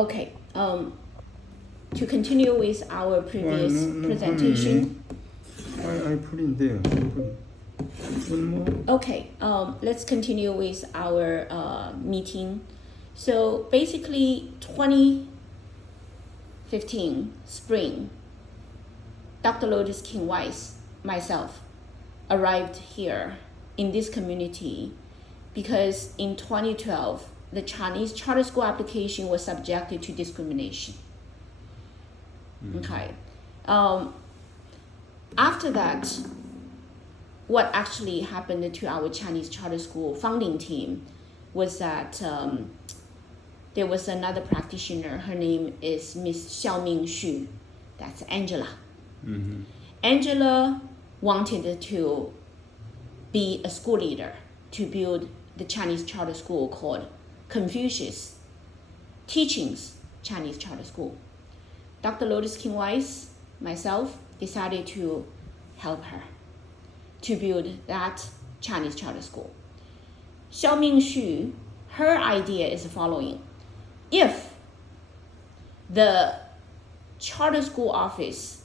Okay. To continue with our previous presentation. I put in there. One more. Okay. Let's continue with our meeting. So basically, 2015 spring, Dr. Lotus King Weiss, myself, arrived here in this community because in 2012, the Chinese charter school application was subjected to discrimination. Okay. After that, what actually happened to our Chinese charter school founding team was that there was another practitioner. Her name is Miss Xiaoming Xu. That's Angela. Mm-hmm. Angela wanted to be a school leader to build the Chinese charter school called Confucius Teachings Chinese Charter School. Dr. Lotus King Weiss, myself, decided to help her to build that Chinese charter school. Xiaoming Xu, her idea is the following. If the charter school office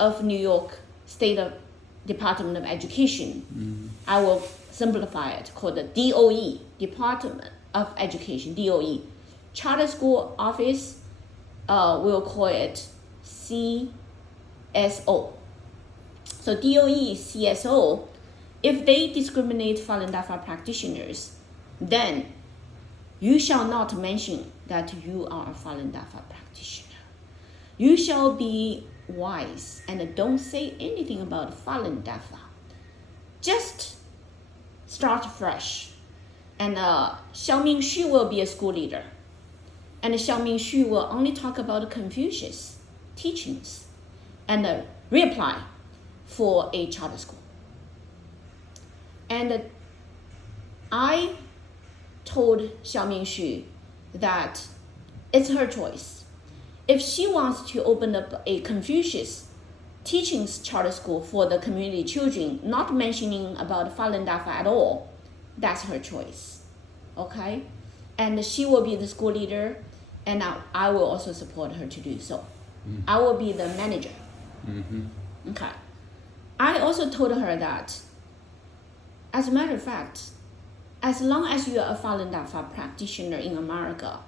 of New York State Department of Education, I will simplify it, called the DOE, Department of Education, DOE. Charter school office, we'll call it CSO. So DOE, CSO, if they discriminate Falun Dafa practitioners, then you shall not mention that you are a Falun Dafa practitioner. You shall be wise and don't say anything about Falun Dafa. Just start fresh. And Xiaoming Xu will be a school leader. And Xiaoming Xu will only talk about Confucius teachings and reapply for a charter school. And I told Xiaoming Xu that it's her choice. If she wants to open up a Confucius teachings charter school for the community children, not mentioning about Falun Dafa at all, that's her choice, okay? And she will be the school leader, and I will also support her to do so. I will be the manager. Okay. I also told her that, as a matter of fact, as long as you are a Falun Dafa practitioner in America,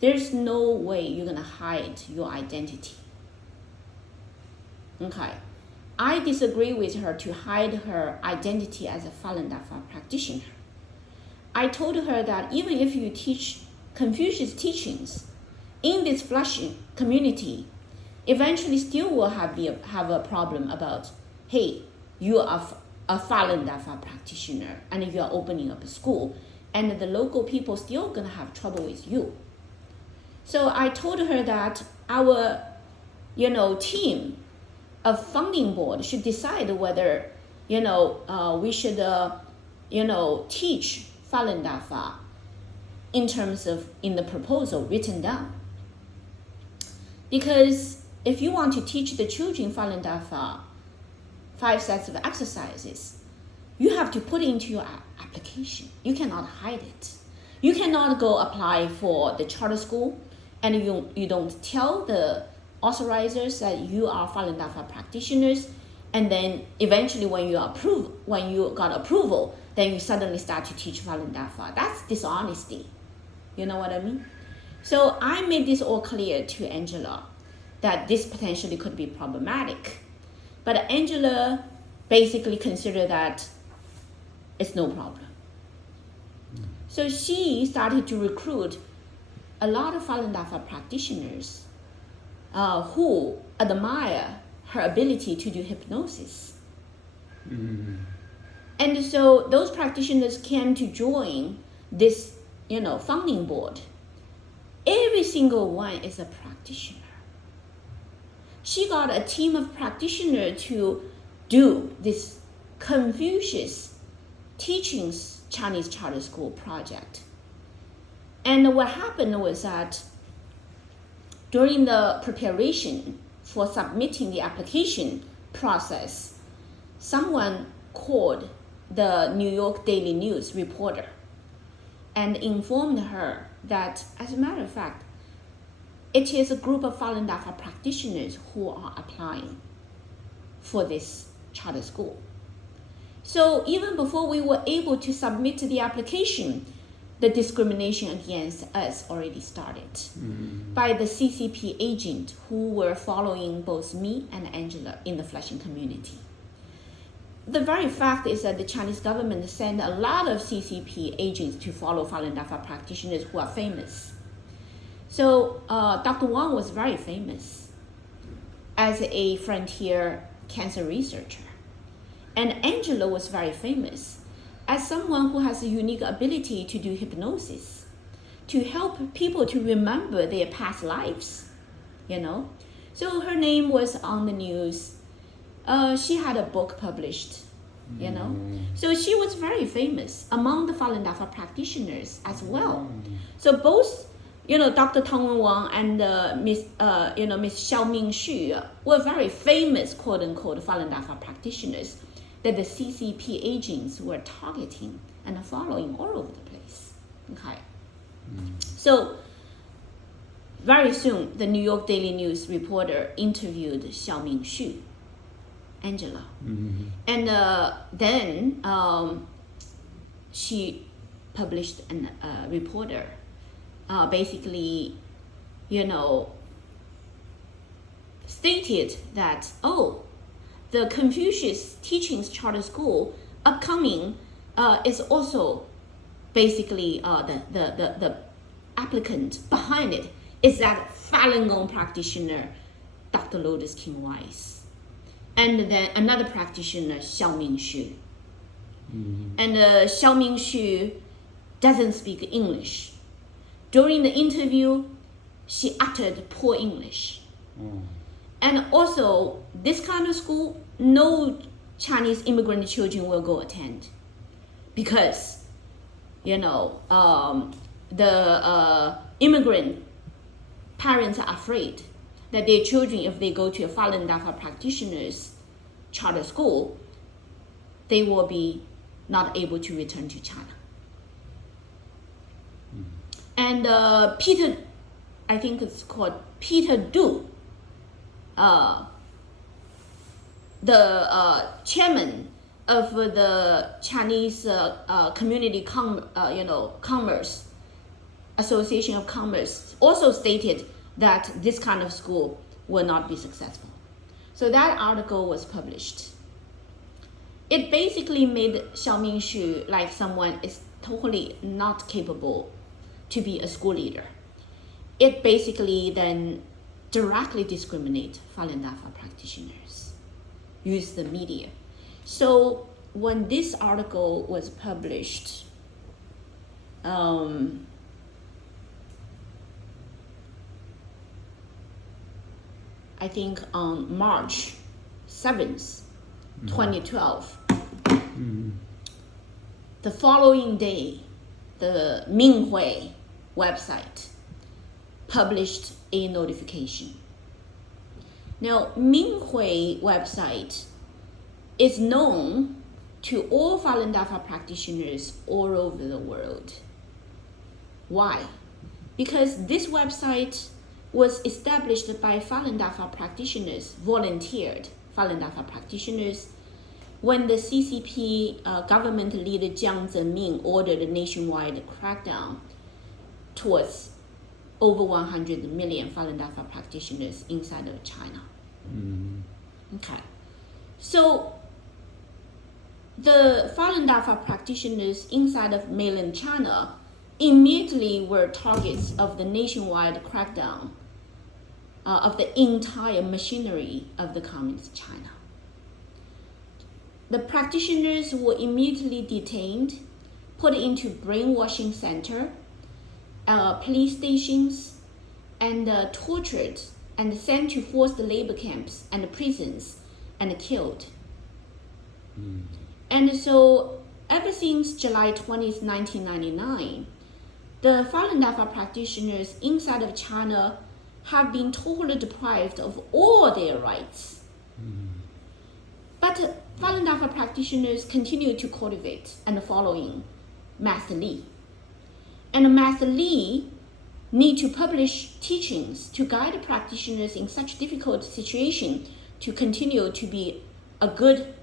there's no way you're gonna hide your identity. Okay. I disagree with her to hide her identity as a Falun Dafa practitioner. I told her that even if you teach Confucius teachings in this Flushing community, eventually still will have a problem about, hey, you are a Falun Dafa practitioner and you are opening up a school, and the local people still gonna have trouble with you. So I told her that our, team of founding board should decide whether, we should, teach Falun Dafa in terms of in the proposal written down. Because if you want to teach the children Falun Dafa 5 sets of exercises, you have to put it into your application. You cannot hide it. You cannot go apply for the charter school and you don't tell the authorizers that you are Falun Dafa practitioners, and then eventually when you got approval, then you suddenly start to teach Falun Dafa. That's dishonesty. You know what I mean? So I made this all clear to Angela that this potentially could be problematic. But Angela basically considered that it's no problem. So she started to recruit a lot of Falun Dafa practitioners who admire her ability to do hypnosis. And so those practitioners came to join this, founding board. Every single one is a practitioner. She got a team of practitioners to do this Confucius Teachings Chinese Charter School project. And what happened was that during the preparation for submitting the application process, someone called the New York Daily News reporter and informed her that, as a matter of fact, it is a group of Falun Dafa practitioners who are applying for this charter school. So even before we were able to submit the application, the discrimination against us already started by the CCP agent who were following both me and Angela in the Flushing community. The very fact is that the Chinese government sent a lot of CCP agents to follow Falun Dafa practitioners who are famous. So Dr. Wang was very famous as a frontier cancer researcher. And Angela was very famous as someone who has a unique ability to do hypnosis, to help people to remember their past lives, you know. So her name was on the news. She had a book published, you know. So she was very famous among the Falun Dafa practitioners as well. So both, you know, Dr. Tang Wang and Miss Xiaoming Xu were very famous, quote unquote, Falun Dafa practitioners that the CCP agents were targeting and following all over the place. Okay. So very soon, the New York Daily News reporter interviewed Xiaoming Xu, Angela, and then she published a reporter, basically, you know, stated that, oh, the Confucius Teachings Charter School upcoming is also basically the applicant behind it is that Falun Gong practitioner, Dr. Lotus King Wise, and then another practitioner, Xiaoming Xu. And Xiaoming Xu doesn't speak English. During the interview, she uttered poor English. And also, this kind of school, no Chinese immigrant children will go attend because, you know, the immigrant parents are afraid that their children, if they go to a Falun Dafa practitioners charter school, they will be not able to return to China. And Peter, I think it's called Peter Du, the chairman of the Chinese Community Commerce Association of Commerce, also stated that this kind of school will not be successful. So that article was published. It basically made Xiaoming Xu like someone is totally not capable to be a school leader. It basically then directly discriminate Falun Dafa practitioners, use the media. So when this article was published, I think on March 7th, 2012, the following day, the Minghui website published a notification. Now, Minghui website is known to all Falun Dafa practitioners all over the world. Why? Because this website was established by Falun Dafa practitioners, volunteered Falun Dafa practitioners, when the CCP government leader Jiang Zemin ordered a nationwide crackdown towards over 100 million Falun Dafa practitioners inside of China. Okay. So the Falun Dafa practitioners inside of mainland China immediately were targets of the nationwide crackdown of the entire machinery of the Communist China. The practitioners were immediately detained, put into brainwashing center, police stations, and tortured and sent to forced labor camps and prisons and killed. And so ever since July 20th, 1999, the Falun Dafa practitioners inside of China have been totally deprived of all their rights. But Falun Dafa practitioners continue to cultivate and following Master Li. And Master Li need to publish teachings to guide practitioners in such difficult situation to continue to be a good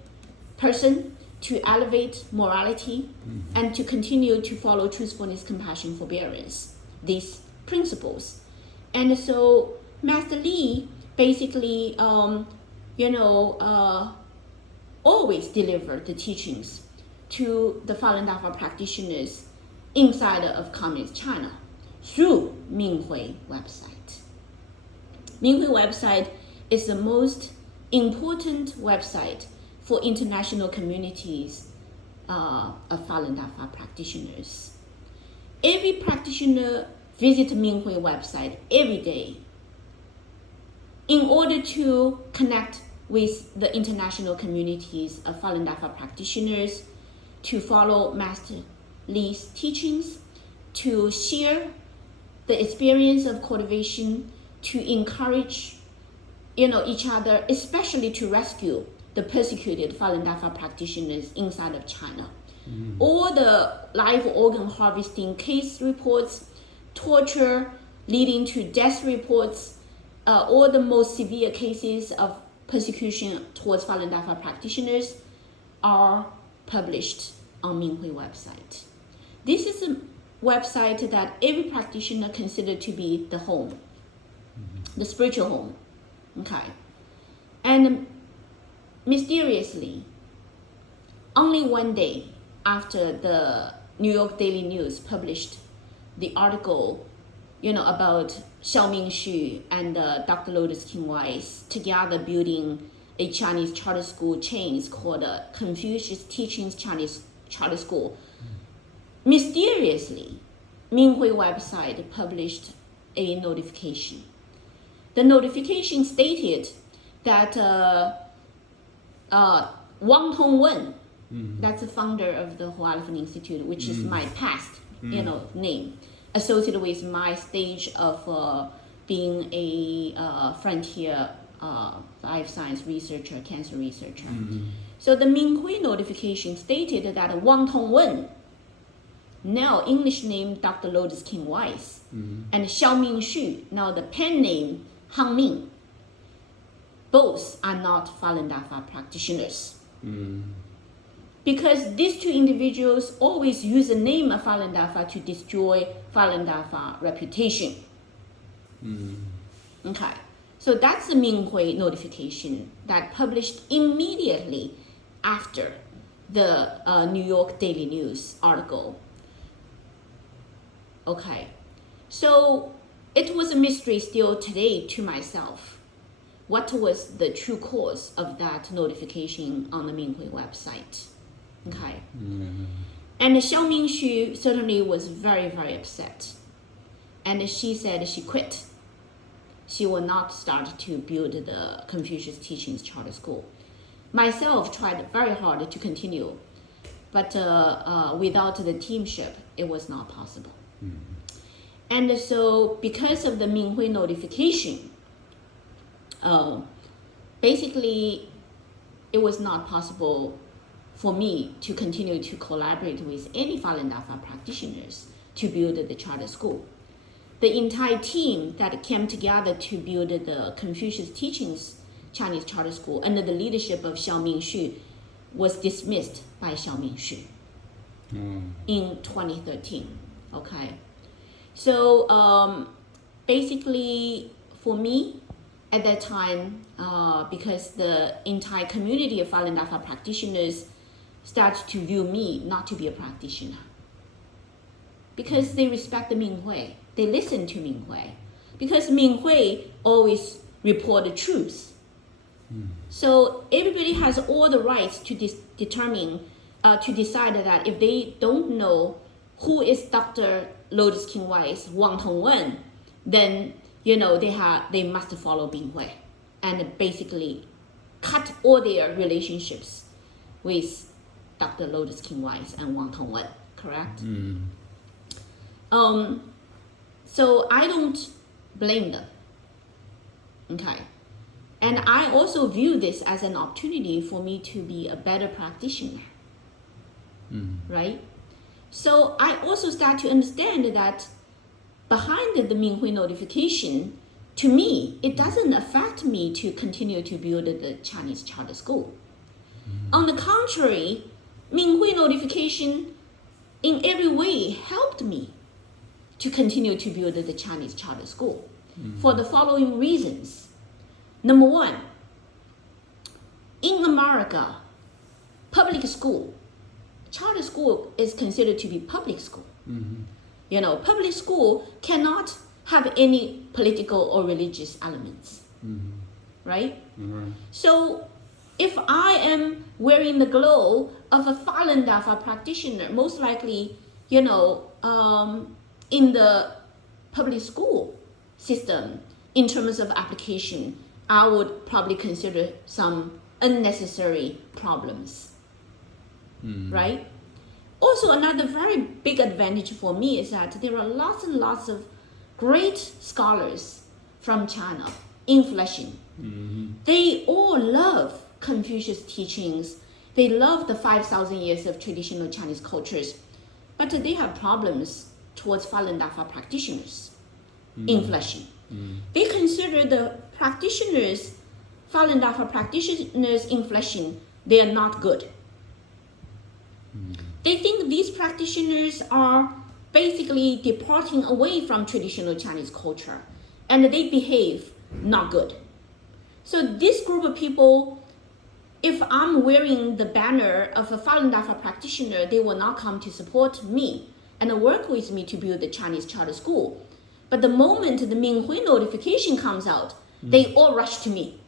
person, to elevate morality, and to continue to follow truthfulness, compassion, forbearance, these principles. And so Master Li basically, always delivered the teachings to the Falun Dafa practitioners inside of Communist China through Minghui website. Minghui website is the most important website for international communities of Falun Dafa practitioners. Every practitioner visits Minghui website every day in order to connect with the international communities of Falun Dafa practitioners, to follow Master Li's teachings, to share the experience of cultivation, to encourage each other, especially to rescue the persecuted Falun Dafa practitioners inside of China. All the live organ harvesting case reports, torture leading to death reports, all the most severe cases of persecution towards Falun Dafa practitioners are published on Minghui website. This is a website that every practitioner considered to be the home, the spiritual home. Okay. And mysteriously, only one day after the New York Daily News published the article, about Xiaoming Xu and Dr. Lotus King Wise together building a Chinese charter school chain called Confucius Teachings Chinese Charter School. Mysteriously, Minghui website published a notification. The notification stated that Wang Tongwen, that's the founder of the Whole Elephant Institute, which is my past, name, associated with my stage of being a frontier life science researcher, cancer researcher. So the Minghui notification stated that Wang Tongwen, now English name Dr. Lotus King Wise, and Xiaoming Xu, now the pen name Hang Ming, both are not Falun Dafa practitioners. Because these two individuals always use the name of Falun Dafa to destroy Falun Dafa reputation. Okay, so that's the Minghui notification that published immediately after the New York Daily News article. Okay, so it was a mystery still today to myself. What was the true cause of that notification on the Minghui website? Okay. And Xiaoming Xu certainly was very, very upset. And she said she quit. She will not start to build the Confucius Teachings Charter School. Myself tried very hard to continue, but without the teamship, it was not possible. And so because of the Minghui notification, basically it was not possible for me to continue to collaborate with any Falun Dafa practitioners to build the charter school. The entire team that came together to build the Confucius Teachings Chinese Charter School under the leadership of Xiaoming Xu was dismissed by Xiaoming Xu in 2013. Okay, so basically for me at that time, because the entire community of Falun Dafa practitioners started to view me not to be a practitioner, because they respect the Minghui, they listen to Minghui, because Minghui always report the truth. So everybody has all the rights to determine, to decide that if they don't know who is Dr. Lotus King Wise, Wang Tongwen, then they must follow Minghui and basically cut all their relationships with Dr. Lotus King Wise and Wang Tongwen, correct? So I don't blame them. Okay. And I also view this as an opportunity for me to be a better practitioner. Right? So I also start to understand that behind the Minghui notification, to me, it doesn't affect me to continue to build the Chinese charter school. On the contrary, Minghui notification in every way helped me to continue to build the Chinese charter school for the following reasons. Number one, in America, public school, charter school is considered to be public school. You know, public school cannot have any political or religious elements, right? So if I am wearing the glow of a Falun Dafa practitioner, most likely, you know, in the public school system, in terms of application, I would probably consider some unnecessary problems, right? Also, another very big advantage for me is that there are lots and lots of great scholars from China in Flushing. They all love Confucius teachings. They love the 5,000 years of traditional Chinese cultures, but they have problems towards Falun Dafa practitioners in Flushing. They consider the practitioners, Falun Dafa practitioners in Flushing, they are not good. They think these practitioners are basically departing away from traditional Chinese culture, and they behave not good. So this group of people, if I'm wearing the banner of a Falun Dafa practitioner, they will not come to support me and work with me to build the Chinese charter school. But the moment the Minghui notification comes out, they all rush to me.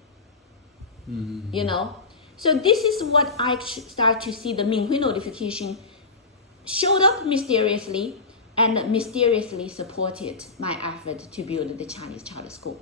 You know? So this is what I start to see the Minghui notification showed up mysteriously and mysteriously supported my effort to build the Chinese charter school.